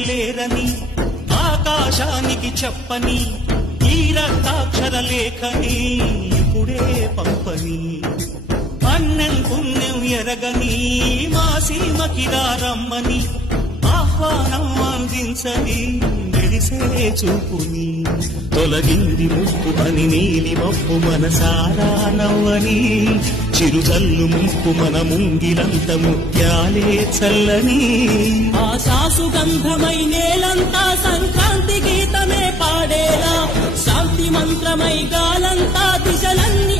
లేరని ఆకాశానికి చెప్పని ఈ రక్తాక్షర లేఖని ఇప్పుడే పంపని అన్నం పుణ్యం ఎరగని మా సీమకిరా రమ్మని ఆహ్వానం అందించని మెరిసే చూపుని తొలగింది ముప్పు అని నీలి మప్పు మనసారా నవ్వని చిరుజల్లు ముప్పు మన ముంగిలంత ముత్యాలే చల్లని ఆశాసు గంధమై నేలంతా సంక్రాంతి గీతమే పాడేలా శాంతి మంత్రమై గాలంతా దిశలన్నీ